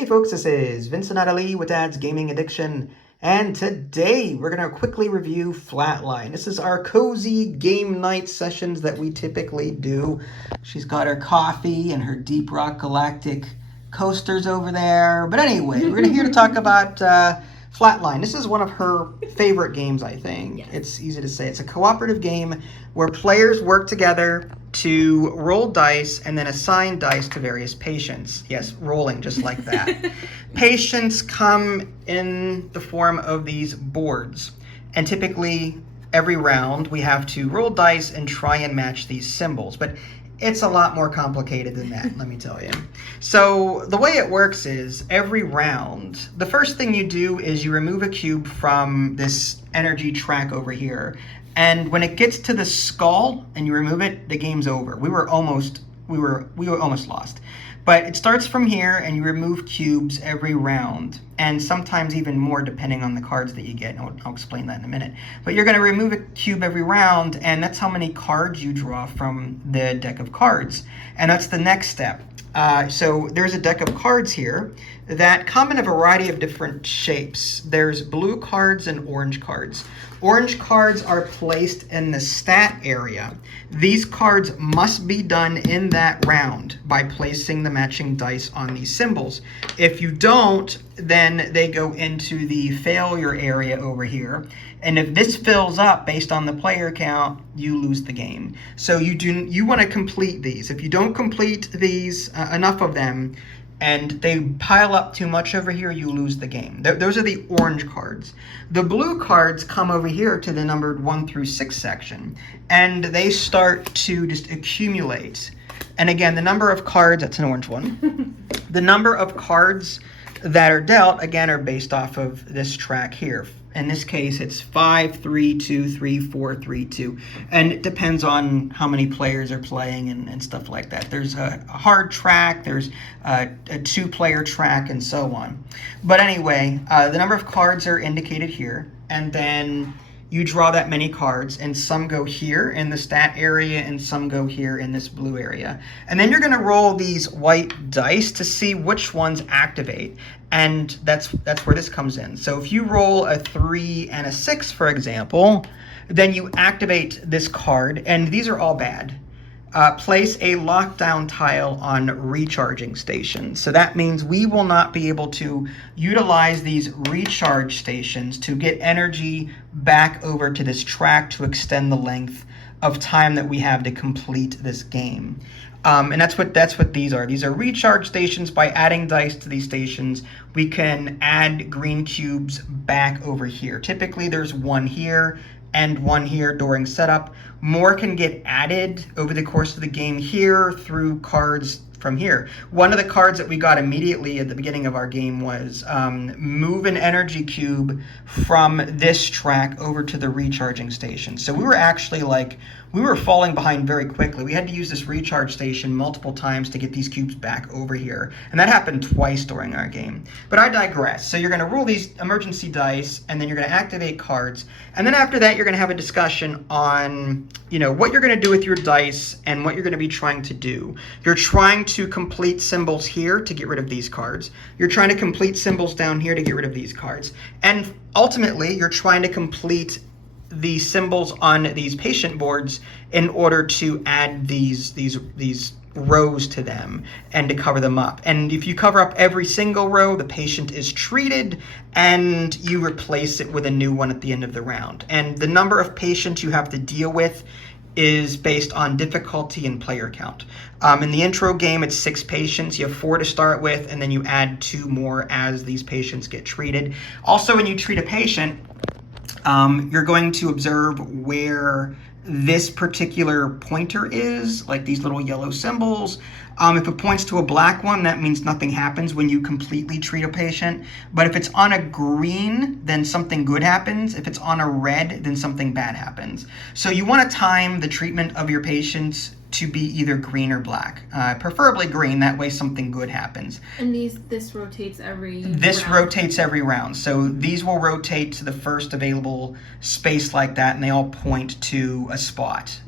Hey folks, this is Vincent Ali with Dad's Gaming Addiction, and today we're going to quickly review Flatline. This is our cozy game night sessions that we typically do. She's got her coffee and her Deep Rock Galactic coasters over there. But anyway, we're here to talk about Flatline. This is one of her favorite games, I think. Yes. It's easy to say. It's a cooperative game where players work together to roll dice and then assign dice to various patients. Yes, rolling just like that. Patients come in the form of these boards, and typically every round we have to roll dice and try and match these symbols, but it's a lot more complicated than that, let me tell you. So the way it works is every round, the first thing you do is you remove a cube from this energy track over here. And when it gets to the skull and you remove it, the game's over. We were almost lost. But it starts from here and you remove cubes every round, and sometimes even more depending on the cards that you get. I'll explain that in a minute. But you're going to remove a cube every round, and that's how many cards you draw from the deck of cards. And that's the next step. So there's a deck of cards here that come in a variety of different shapes. There's blue cards and orange cards. Orange cards are placed in the stat area. These cards must be done in that round by placing the matching dice on these symbols. If you don't, then they go into the failure area over here. And if this fills up based on the player count, you lose the game. So you want to complete these. If you don't complete these, enough of them, and they pile up too much over here, you lose the game. Those are the orange cards. The blue cards come over here to the numbered 1 through 6 section, and they start to just accumulate. And again, the number of cards, that's an orange one. The number of cards that are dealt, again, are based off of this track here. In this case, it's 5, 3, 2, 3, 4, 3, 2. And it depends on how many players are playing and stuff like that. There's a hard track, there's a 2-player track, and so on. But anyway, the number of cards are indicated here. And then you draw that many cards, and some go here in the stat area, and some go here in this blue area. And then you're going to roll these white dice to see which ones activate. And that's where this comes in. So if you roll a 3 and a 6, for example, then you activate this card, and these are all bad. Place a lockdown tile on recharging stations. So that means we will not be able to utilize these recharge stations to get energy back over to this track to extend the length of time that we have to complete this game. And that's what these are. These are recharge stations. By adding dice to these stations, we can add green cubes back over here. Typically, there's one here and one here during setup. More can get added over the course of the game here through cards from here. One of the cards that we got immediately at the beginning of our game was move an energy cube from this track over to the recharging station. So we were actually we were falling behind very quickly. We had to use this recharge station multiple times to get these cubes back over here. And that happened twice during our game. But I digress. So you're going to roll these emergency dice, and then you're going to activate cards. And then after that, you're going to have a discussion on, what you're going to do with your dice and what you're going to be trying to do. You're trying to complete symbols here to get rid of these cards. You're trying to complete symbols down here to get rid of these cards. And ultimately, you're trying to complete the symbols on these patient boards in order to add these rows to them and to cover them up. And if you cover up every single row, the patient is treated, and you replace it with a new one at the end of the round. And the number of patients you have to deal with is based on difficulty and player count. In the intro game, it's 6 patients. You have 4 to start with, and then you add 2 more as these patients get treated. Also, when you treat a patient, you're going to observe where this particular pointer is, like these little yellow symbols. If it points to a black one, that means nothing happens when you completely treat a patient. But if it's on a green, then something good happens. If it's on a red, then something bad happens. So you want to time the treatment of your patients to be either green or black. Preferably green, that way something good happens. And this rotates every This round. rotates every round. So these will rotate to the first available space like that, and they all point to a spot.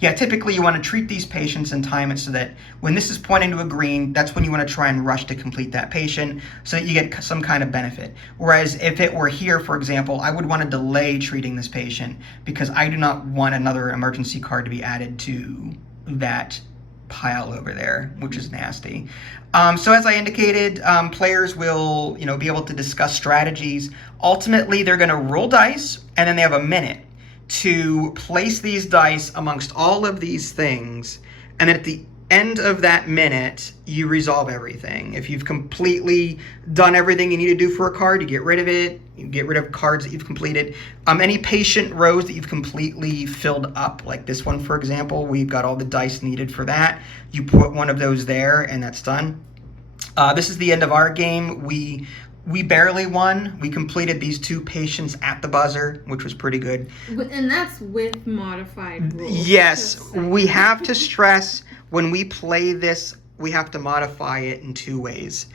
Typically you want to treat these patients and time it so that when this is pointing to a green, that's when you want to try and rush to complete that patient so that you get some kind of benefit. Whereas if it were here, for example, I would want to delay treating this patient because I do not want another emergency card to be added to that pile over there, which is nasty. So as I indicated, players will be able to discuss strategies. Ultimately, they're going to roll dice, and then they have a minute to place these dice amongst all of these things, and then at the end of that minute, you resolve everything. If you've completely done everything you need to do for a card, you get rid of it. You get rid of cards that you've completed. Any patient rows that you've completely filled up, like this one, for example, we've got all the dice needed for that. You put one of those there, and that's done. This is the end of our game. We barely won. We completed these 2 patients at the buzzer, which was pretty good. And that's with modified rules. Yes, we have to stress when we play this, we have to modify it in 2 ways.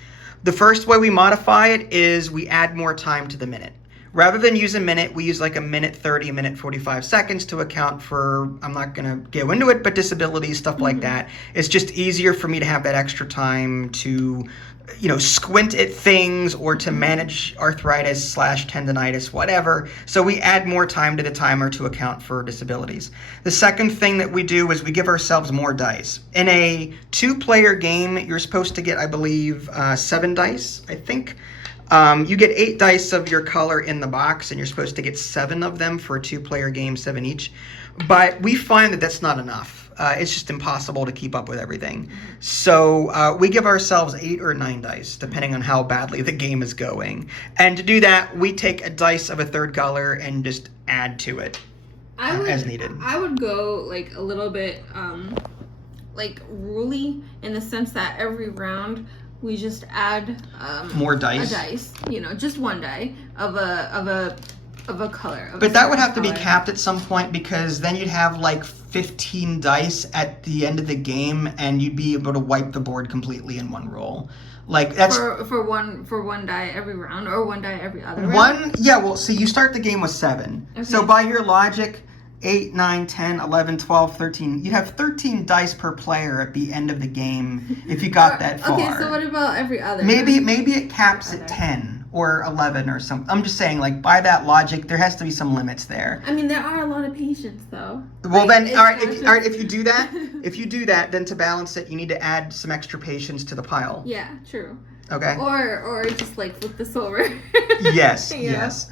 The first way we modify it is we add more time to the minute. Rather than use a minute, we use like a minute 30, a minute 45 seconds to account for, I'm not going to go into it, but disabilities, stuff like that. It's just easier for me to have that extra time to squint at things or to manage arthritis / tendonitis, whatever. So we add more time to the timer to account for disabilities. The second thing that we do is we give ourselves more dice. In a 2-player game, you're supposed to get, I believe, 7 dice, I think. You get 8 dice of your color in the box, and you're supposed to get 7 of them for a 2-player game, 7 each. But we find that that's not enough. It's just impossible to keep up with everything. So we give ourselves 8 or 9 dice, depending on how badly the game is going. And to do that, we take a dice of a 3rd color and just add to it as needed. I would go like a little bit like ruly in the sense that every round we just add more dice. A dice, just 1 die of a color. But that would have to be capped at some point, because then you'd have like 15 dice at the end of the game, and you'd be able to wipe the board completely in one roll. Like that's for one die every round, or 1 die every other round. So you start the game with 7. Okay. So by your logic, 8, 9, 10, 11, 12, 13. You have 13 dice per player at the end of the game if you got that far. Okay, so what about every other? Maybe it caps at 10 or 11 or something. I'm just saying, like, by that logic, there has to be some limits there. I mean, there are a lot of patients, though. Well, then, all right, if you do that, then to balance it, you need to add some extra patients to the pile. Yeah, true. Okay. Or just, like, flip this over. Yes, yes.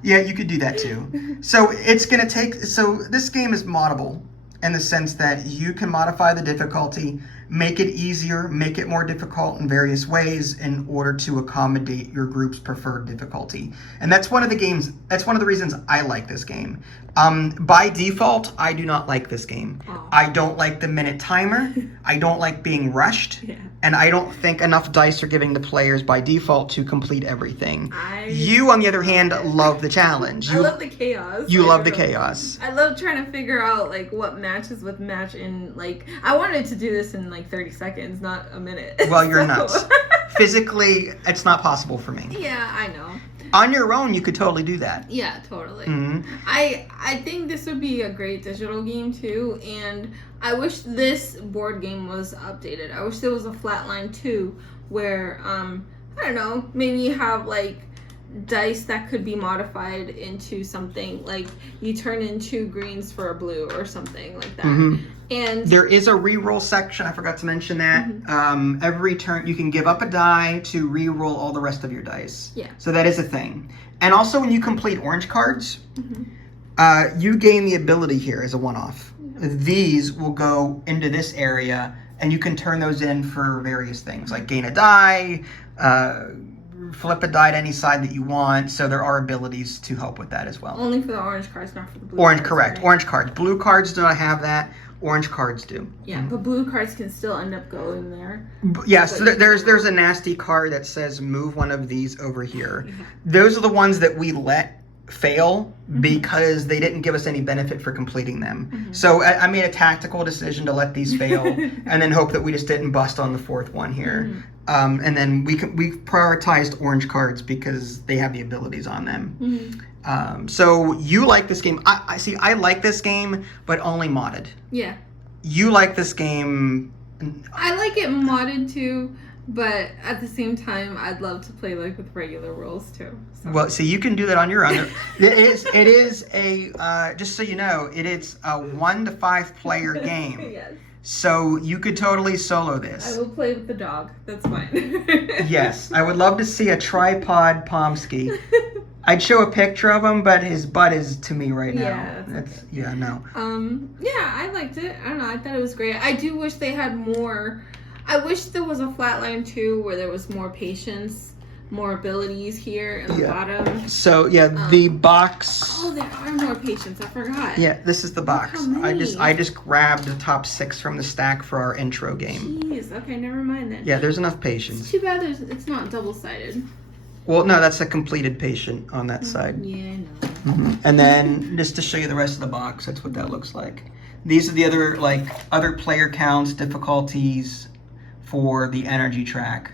Yeah, you could do that too. So it's going to take, so this game is moddable in the sense that you can modify the difficulty, make it easier, make it more difficult in various ways in order to accommodate your group's preferred difficulty. And that's one of the reasons I like this game. By default, I do not like this game. Aww. I don't like the minute timer. I don't like being rushed. Yeah. And I don't think enough dice are giving the players by default to complete everything. You, on the other hand, love the challenge. I love the chaos. You love the chaos. I love trying to figure out, like, what matches with match in, like, I wanted to do this in, like, 30 seconds, not a minute. Well, you're nuts. Physically, it's not possible for me. Yeah, I know. On your own, you could totally do that. Yeah, totally. Mm-hmm. I think this would be a great digital game too, and I wish this board game was updated. I wish there was a Flatline 2 where, I don't know, maybe you have like dice that could be modified into something, like you turn in 2 greens for a blue or something like that. Mm-hmm. And there is a re-roll section. I forgot to mention that. Mm-hmm. Every turn you can give up a die to re-roll all the rest of your dice. Yeah. So that is a thing. And also when you complete orange cards, you gain the ability here as a one-off. Yeah. These will go into this area, and you can turn those in for various things, like gain a die, flip a die to any side that you want. So there are abilities to help with that as well. Only for the orange cards, not for the blue cards. Correct. Right? Orange cards. Blue cards do not have that. Orange cards do. Yeah, but blue cards can still end up going there. Yes, so there's a nasty card that says move one of these over here. Yeah. Those are the ones that we let fail because they didn't give us any benefit for completing them. So I made a tactical decision to let these fail and then hope that we just didn't bust on the fourth one here. And then we prioritized orange cards because they have the abilities on them. So you like this game. I see. I like this game, but only modded. Yeah. You like this game. I like it modded too, but at the same time, I'd love to play like with regular rules too. So. Well, see, you can do that on your own. It is a just so you know, it is a 1 to 5 player game. Yes. So you could totally solo this. I will play with the dog. That's fine. Yes, I would love to see a tripod Pomsky. I'd show a picture of him, but his butt is to me right now. Yeah, that's yeah, no. Yeah, I liked it. I don't know. I thought it was great. I do wish they had more. I wish there was a Flatline 2 where there was more patience, more abilities here in the bottom. So yeah, the box. Oh, there are more patience. I forgot. Yeah, this is the box. How many? I just grabbed the top 6 from the stack for our intro game. Jeez. Okay, never mind then. Yeah, there's enough It's patience. too bad it's not double-sided. Well, no, that's a completed patient on that side. Yeah, I know. And then just to show you the rest of the box, that's what that looks like. These are the other player counts, difficulties for the energy track,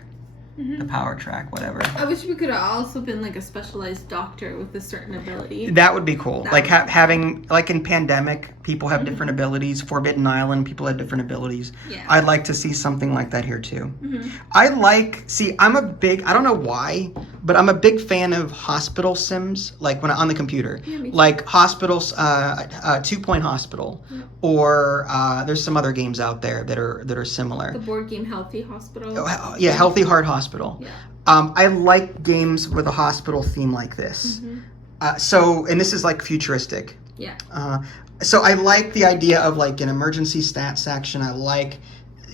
the power track, whatever. I wish we could have also been like a specialized doctor with a certain ability. That would be cool. That Like would be cool. having, like in Pandemic, people have different abilities. Forbidden Island, people have different abilities. Yeah. I'd like to see something like that here too. I don't know why, but I'm a big fan of hospital sims, like when on the computer. Yeah, me too. Like hospitals, 2 Point Hospital, or there's some other games out there that are similar. The board game Healthy Hospital. Yeah, Healthy Heart Hospital. Yeah. I like games with a hospital theme like this. And this is like futuristic. Yeah. So I like the idea of like an emergency stat section. I like,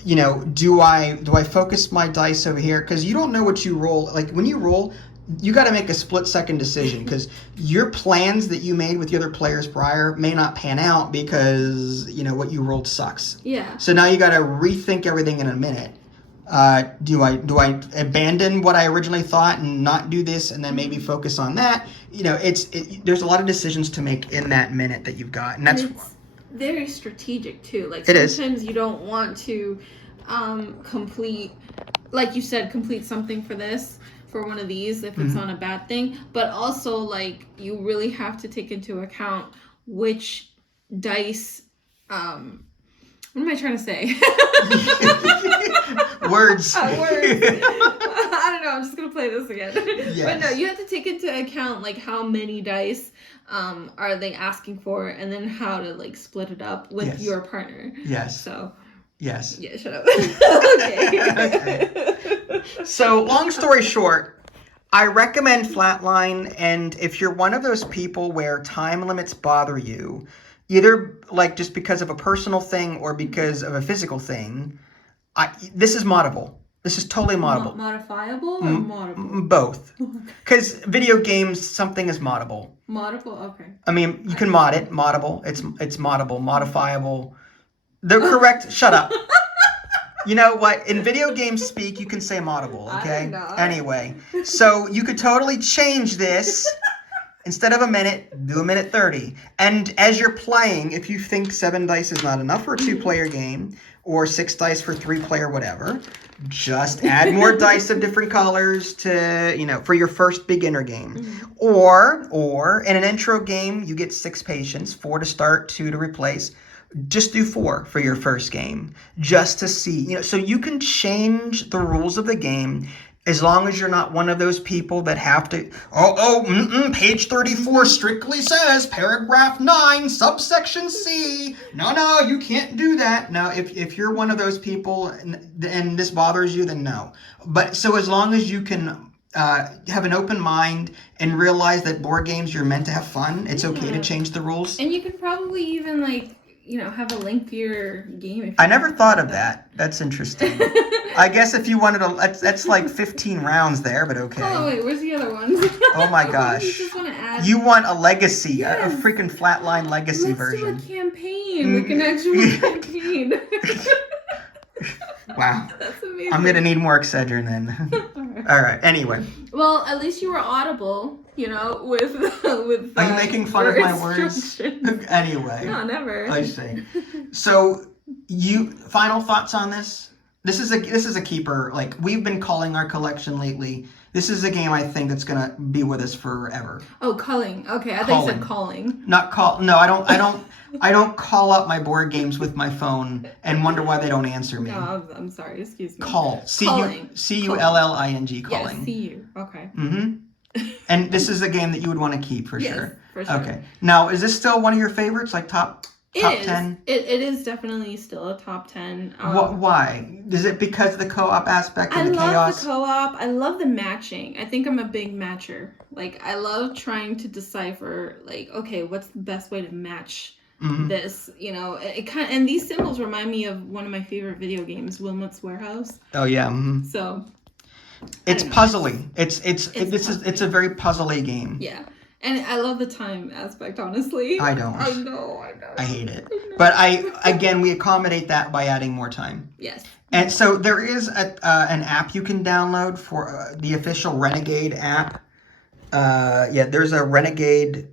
do I focus my dice over here? Because you don't know what you roll. Like when you roll, you got to make a split-second decision because your plans that you made with the other players prior may not pan out because what you rolled sucks. Yeah. So now you got to rethink everything in a minute. Do I abandon what I originally thought and not do this and then maybe focus on that? There's a lot of decisions to make in that minute that you've got, and that's It's very strategic too. Like It is. sometimes you don't want to complete, like you said, complete something for one of these if it's on a bad thing. But also like you really have to take into account which dice. What am I trying to say? words. Words. I don't know. I'm just gonna play this again. Yes. But no, you have to take into account like how many dice are they asking for, and then how to like split it up with Yes. your partner. Yes. So Yes. yeah, shut up. Okay. So long story short, I recommend Flatline, and if you're one of those people where time limits bother you, either like just because of a personal thing or because of a physical thing, this is moddable. This is totally moddable. Modifiable or moddable? Both. Because video games, something is moddable. Moddable, okay. I mean, you can mod it. Moddable. It's moddable. Modifiable. They're correct. Shut up. You know what? In video games speak, you can say moddable, okay? I know. Anyway, so you could totally change this. Instead of a minute, do a minute 30. And as you're playing, if you think 7 dice is not enough for a 2-player game, or 6 dice for 3-player whatever, just add more dice of different colors to, for your first beginner game. Or in an intro game, you get 6 patience, 4 to start, 2 to replace. Just do 4 for your first game, just to see, so you can change the rules of the game as long as you're not one of those people that have to, page 34 strictly says paragraph 9, subsection C. No, you can't do that. No, if you're one of those people and this bothers you, then no. But so as long as you can have an open mind and realize that board games, you're meant to have fun, it's okay to change the rules. And you could probably even have a lengthier game. If I never thought of that. That's interesting. I guess if you wanted that's like 15 rounds there, but okay. Oh, wait, where's the other ones? Oh my gosh. You just want to add... You want a legacy, Yes. a freaking Flatline legacy version. Let's do a campaign, like an actual campaign. Wow. That's amazing. I'm going to need more Excedrin then. All right, anyway. Well, at least you were audible. you know, with. Are you making fun of my words? instructions. Anyway. No, never. I see. So, final thoughts on this? This is a keeper. Like, we've been calling our collection lately. This is a game I think that's gonna be with us forever. Oh, calling. Okay, I thought you said calling. Not call. No, I don't call up my board games with my phone and wonder why they don't answer me. No, I'm sorry. Excuse me. Call. Calling. Culling. Calling. Yes, C-U. Okay. Mm-hmm. And this is a game that you would want to keep for Yes, sure. for sure. Okay. Now, is this still one of your favorites? Like top 10? It is definitely still a top 10. Why? Is it because of the co-op aspect and the I love chaos? the co-op. I love the matching. I think I'm a big matcher. Like, I love trying to decipher, like, okay, what's the best way to match this? You know, it kind of, and these symbols remind me of one of my favorite video games, Wilmot's Warehouse. Oh yeah. Mm-hmm. So it's puzzly. It's a very puzzly game. Yeah. And I love the time aspect, honestly. I don't. I know. I hate it. But we accommodate that by adding more time. Yes. And so there is an app you can download for the official Renegade app. There's a Renegade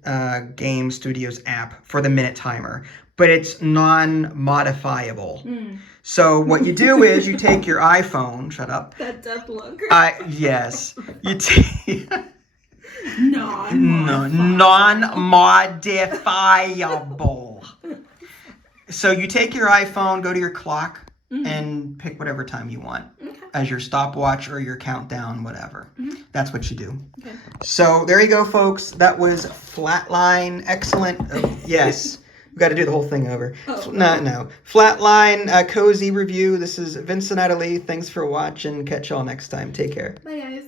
Game Studios app for the minute timer, but it's non-modifiable. So what you do is you take your iPhone. Shut up. That death look. Yes. You take. Non-modifiable. So you take your iPhone, go to your clock, and pick whatever time you want as your stopwatch or your countdown, whatever. That's what you do. Okay. So there you go, folks. That was Flatline. Excellent. Yes. We've got to do the whole thing over. No. Flatline, cozy review. This is Vincent Adelaide. Thanks for watching. Catch y'all next time. Take care. Bye, guys.